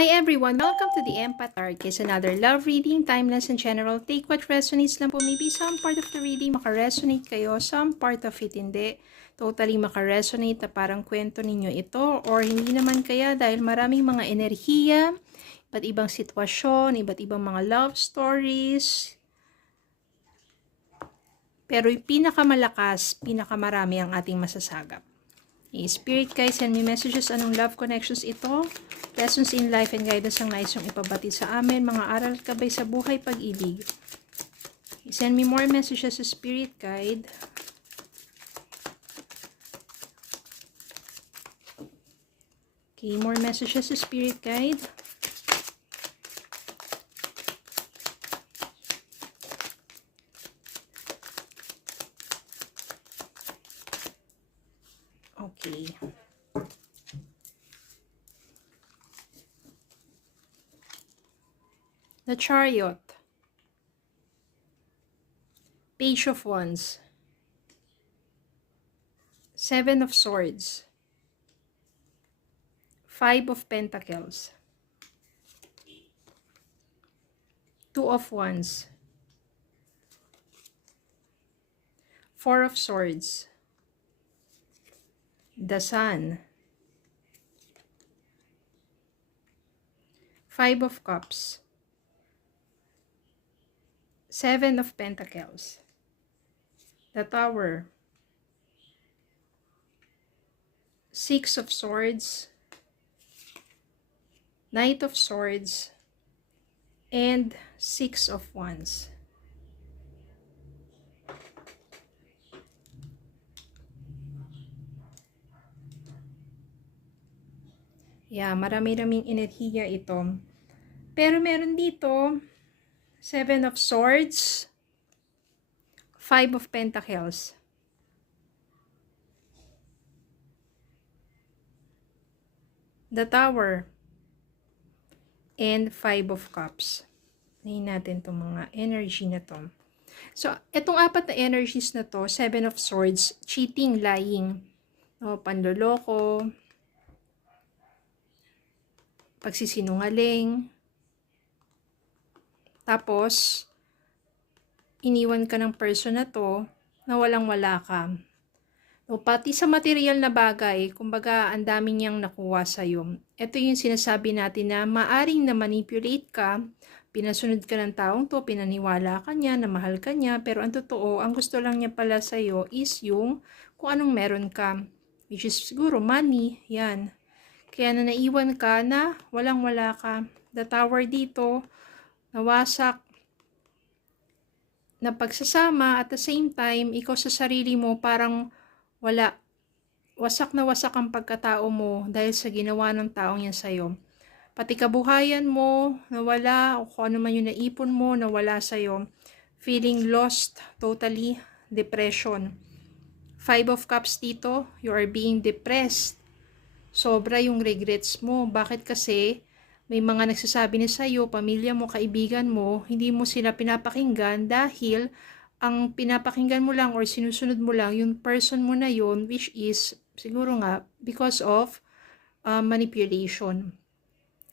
Hi everyone! Welcome to the Empath Arc. It's another love reading, timeless and general. Take what resonates lang po. Maybe some part of the reading makaresonate kayo, some part of it hindi. Totally makaresonate na parang kwento ninyo ito or hindi naman kaya dahil maraming mga enerhiya, iba't ibang sitwasyon, iba't ibang mga love stories. Pero yung pinakamalakas, pinakamarami ang ating masasagap. Spirit guys, send me messages. Anong love connections ito? Lessons in life and guidance ang nais yung ipabati sa amin. Mga aral kabay sa buhay, pag-ibig. Send me more messages sa Spirit Guide. Okay, more messages sa Spirit Guide. Okay. The Chariot. Page of Wands. Seven of Swords. Five of Pentacles. Two of Wands. Four of Swords. The Sun. Five of Cups. Seven of Pentacles. The Tower. Six of Swords. Knight of Swords. And Six of Wands. Yeah, marami-raming enerhiya ito. Pero meron dito, Seven of Swords, Five of Pentacles. The Tower, and Five of Cups. Ngayon natin itong mga energy na to. So, itong apat na energies na to, Seven of Swords, cheating, lying, no, panloloko, pagsisinungaling, tapos, iniwan ka ng person na to, na walang-wala ka. O, pati sa material na bagay, kumbaga, ang dami niyang nakuha sa'yo. Ito yung sinasabi natin na maaring na-manipulate ka, pinasunod ka ng taong to, pinaniwala ka niya, na mahal ka niya, pero ang totoo, ang gusto lang niya pala sa'yo is yung kung anong meron ka. Which is siguro money, yan. Kaya na naiwan ka na walang-wala ka. The Tower dito, nawasak na pagsasama at the same time, ikaw sa sarili mo parang wala. Wasak na wasak ang pagkatao mo dahil sa ginawa ng taong yan sa'yo. Pati kabuhayan mo, nawala, o kung ano man yung naipon mo, nawala sa'yo. Feeling lost, totally, depression. Five of Cups dito, you are being depressed. Sobra yung regrets mo. Bakit kasi may mga nagsasabi na sa'yo, pamilya mo, kaibigan mo, hindi mo sila pinapakinggan dahil ang pinapakinggan mo lang or sinusunod mo lang yung person mo na yun, which is siguro nga because of manipulation.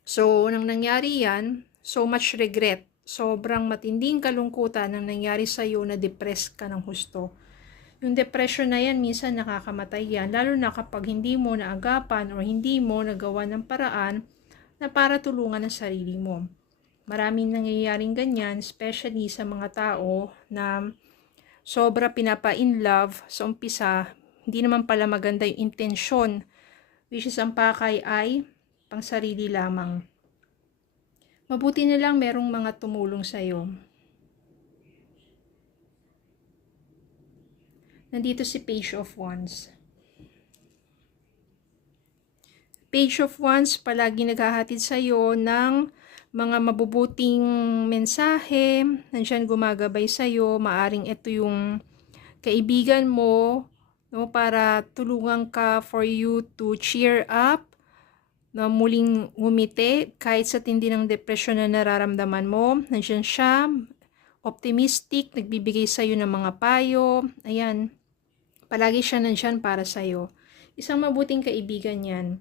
So, nang nangyari yan, so much regret. Sobrang matinding kalungkutan nang nangyari sa'yo na depressed ka ng husto. Yung depression na yan, minsan nakakamatay yan, lalo na kapag hindi mo naagapan o hindi mo nagawa ng paraan na para tulungan ang sarili mo. Maraming nangyayaring ganyan, especially sa mga tao na sobra pinapa-in love sa umpisa, hindi naman pala maganda yung intensyon, which is ang pakay ay pang sarili lamang. Mabuti na lang merong mga tumulong sa'yo. Nandito si Page of Wands. Page of Wands palagi naghahatid sa'yo ng mga mabubuting mensahe. Nandiyan gumagabay sa'yo. Maaring ito yung kaibigan mo, no, para tulungan ka for you to cheer up, na muling ngumiti kahit sa tindi ng depression na nararamdaman mo. Nandiyan siya, optimistic, nagbibigay sa'yo ng mga payo. Ayan. Palagi siya nandyan para sa'yo. Isang mabuting kaibigan yan.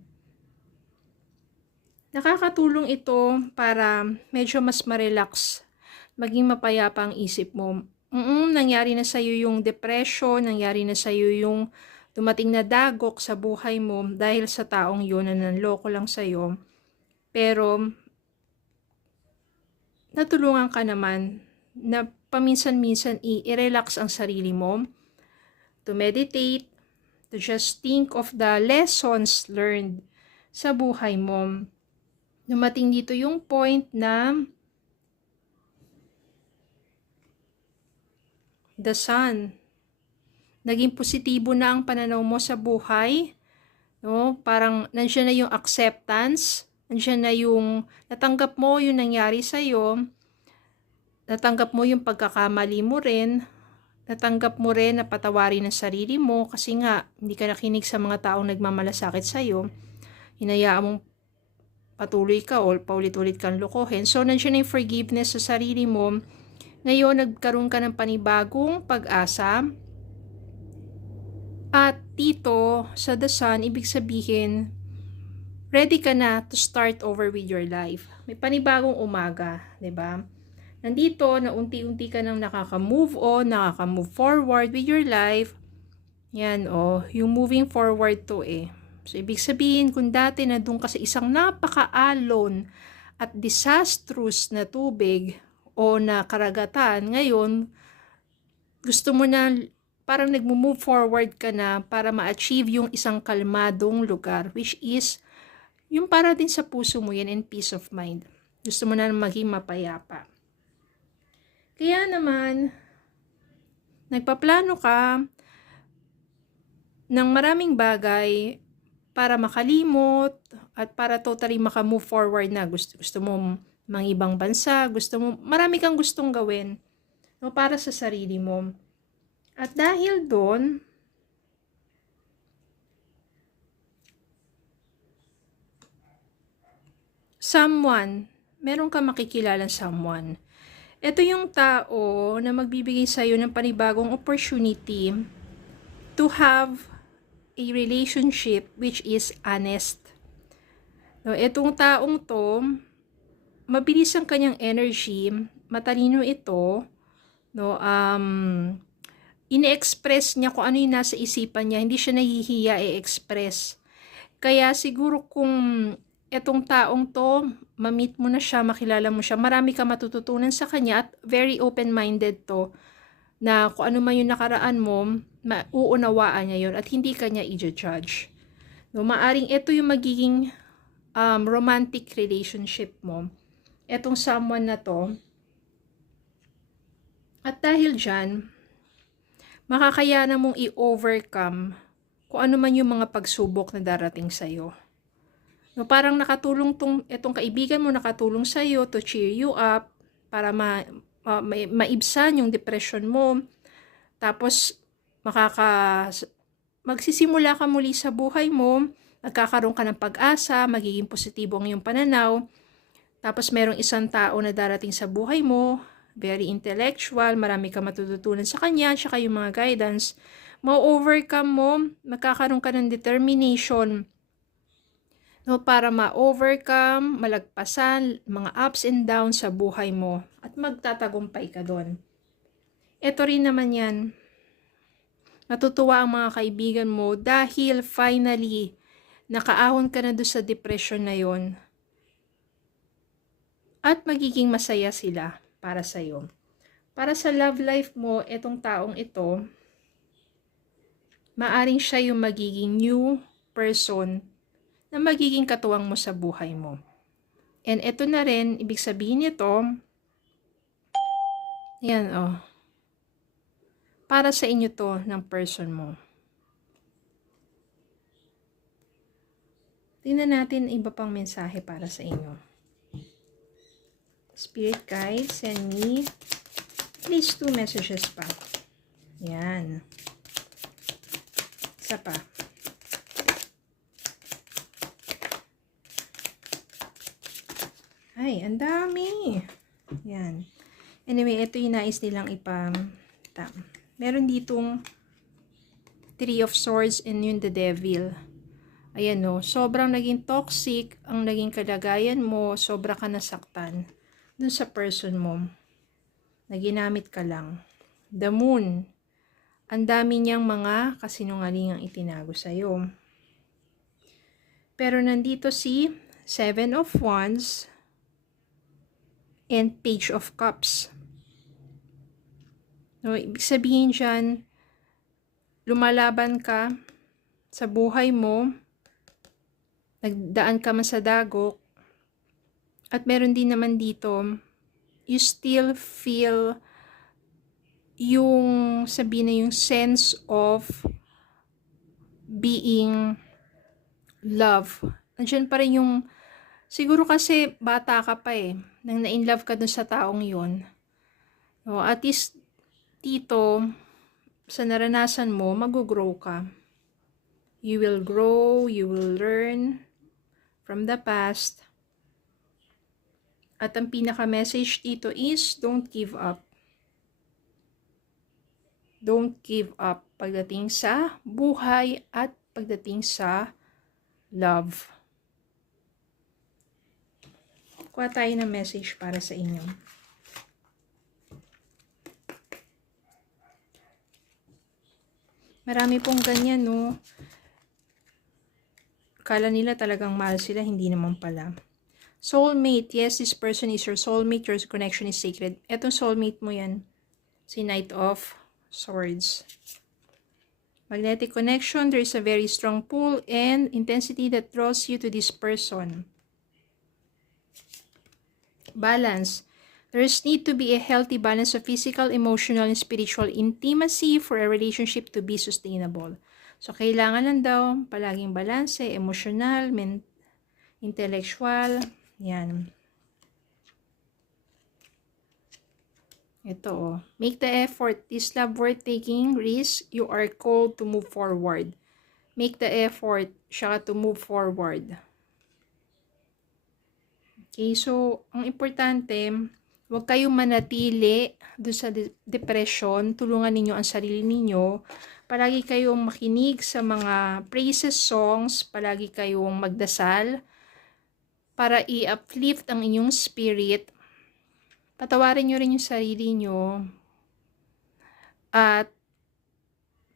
Nakakatulong ito para medyo mas ma-relax, maging mapayapa ang isip mo. Nangyari na sa'yo yung depression, nangyari na sa'yo yung dumating na dagok sa buhay mo dahil sa taong yun na nanloko lang sa'yo. Pero, natulungan ka naman na paminsan-minsan i-relax ang sarili mo, to meditate, to just think of the lessons learned sa buhay mo. Dumating dito yung point na the sun, naging positibo na ang pananaw mo sa buhay, no? Parang nandiyan na yung acceptance, nandiyan na yung natanggap mo yung nangyari sa'yo, natanggap mo yung pagkakamali mo rin, natanggap mo rin na patawarin ang sarili mo kasi nga hindi ka nakinig sa mga taong nagmamalasakit sa'yo, hinayaan mong patuloy ka o paulit-ulit kang lokohin. So, nandiyan na yung forgiveness sa sarili mo. Ngayon, nagkaroon ka ng panibagong pag-asa. At dito, sa The Sun, ibig sabihin, ready ka na to start over with your life. May panibagong umaga, 'di ba? Nandito, na unti-unti ka nang nakaka-move on, nakaka-move forward with your life. Yan, yung moving forward to So, ibig sabihin, kung dati na doon ka sa isang napaka-alon at disastrous na tubig o na karagatan, ngayon, gusto mo na, parang nag-move forward ka na para ma-achieve yung isang kalmadong lugar, which is, yung para din sa puso mo yan and peace of mind. Gusto mo na maging mapayapa. Kaya naman, nagpaplano ka ng maraming bagay para makalimot at para totally maka-move forward na. Gusto mo mang ibang bansa, marami kang gustong gawin, no, para sa sarili mo. At dahil doon, meron kang makikilalang someone. Ito yung tao na magbibigay sa'yo ng panibagong opportunity to have a relationship which is honest. No, itong taong to, mabilis ang kanyang energy, matalino ito, no, ine-express niya kung ano yung nasa isipan niya, hindi siya nahihiya i-express. Kaya siguro kung etong taong to, ma-meet mo na siya, makilala mo siya, marami ka matututunan sa kanya at very open-minded to, na kung ano man yung nakaraan mo, mauunawaan niya yun at hindi ka niya i-judge. No, maaring ito yung magiging romantic relationship mo. Etong someone na to. At dahil dyan, makakayanan mong i-overcome kung ano man yung mga pagsubok na darating sa'yo. No, parang nakatulong itong kaibigan mo, nakatulong sa'yo to cheer you up, para maibsan yung depression mo. Tapos, magsisimula ka muli sa buhay mo, magkakaroon ka ng pag-asa, magiging positibo ang iyong pananaw. Tapos, merong isang tao na darating sa buhay mo, very intellectual, marami ka matututunan sa kanya, tsaka yung mga guidance. Ma-overcome mo, magkakaroon ka ng determination, no, para ma-overcome, malagpasan, mga ups and downs sa buhay mo at magtatagumpay ka doon. Ito rin naman yan. Natutuwa ang mga kaibigan mo dahil finally, nakaahon ka na doon sa depression na yon. At magiging masaya sila para sa'yo. Para sa love life mo, itong taong ito, maaring siya yung magiging new person na magiging katuwang mo sa buhay mo. And ito na rin, ibig sabihin nito, yan para sa inyo to ng person mo. Tingnan natin iba pang mensahe para sa inyo. Spirit guide, send me at least 2 messages pa. Yan. Isa pa. Ay, ang dami. Yan. Anyway, ito yung nais nilang meron ditong 3 of Swords and yung the Devil. Ayan o, sobrang naging toxic ang naging kalagayan mo, sobra ka nasaktan dun sa person mo na ginamit ka lang. The Moon, ang dami niyang mga kasinungalingang itinago sa'yo. Pero nandito si Seven of Wands and Page of Cups. No, ibig sabihin dyan, lumalaban ka sa buhay mo, nagdaan ka man sa dagok, at meron din naman dito, you still feel yung sabihin na yung sense of being love. Nandiyan pa rin yung, siguro kasi bata ka pa nang na-inlove ka dun sa taong yun. So, at least dito, sa naranasan mo, mag-grow ka. You will grow, you will learn from the past. At ang pinaka-message dito is, don't give up. Don't give up pagdating sa buhay at pagdating sa love. Kuha tayo ng message para sa inyo. Marami pong ganyan, no? Kala nila talagang mahal sila, hindi naman pala. Soulmate, yes, this person is your soulmate, your connection is sacred. Etong soulmate mo yan, si Knight of Swords. Magnetic connection, there is a very strong pull and intensity that draws you to this person. Balance. There is need to be a healthy balance of physical, emotional, and spiritual intimacy for a relationship to be sustainable. So, kailangan lang daw palaging balanse, emotional, intellectual, yan. Ito, make the effort. This love worth taking risk. You are called to move forward. Make the effort siya to move forward. Okay, so, ang importante, huwag kayong manatili doon sa depression. Tulungan ninyo ang sarili ninyo. Palagi kayong makinig sa mga praises songs. Palagi kayong magdasal para i-uplift ang inyong spirit. Patawarin nyo rin yung sarili nyo. At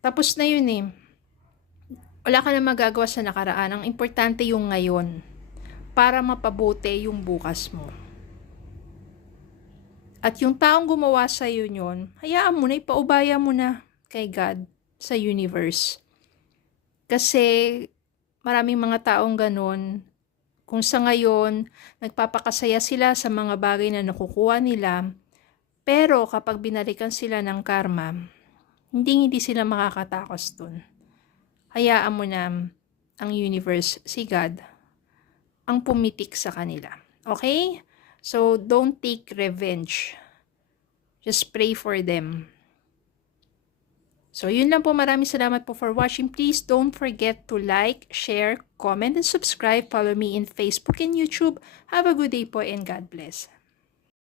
tapos na yun Wala ka na magagawa sa nakaraan. Ang importante yung ngayon para mapabuti yung bukas mo. At yung taong gumawa sa iyo yun, hayaan mo na, ipaubaya mo na kay God sa universe. Kasi maraming mga taong ganun, kung sa ngayon, nagpapakasaya sila sa mga bagay na nakukuha nila, pero kapag binalikan sila ng karma, hindi sila makakatakos dun. Hayaan mo na ang universe, si God, ang pumitik sa kanila. Okay? So, don't take revenge. Just pray for them. So, yun lang po. Maraming salamat po for watching. Please don't forget to like, share, comment, and subscribe. Follow me in Facebook and YouTube. Have a good day po and God bless.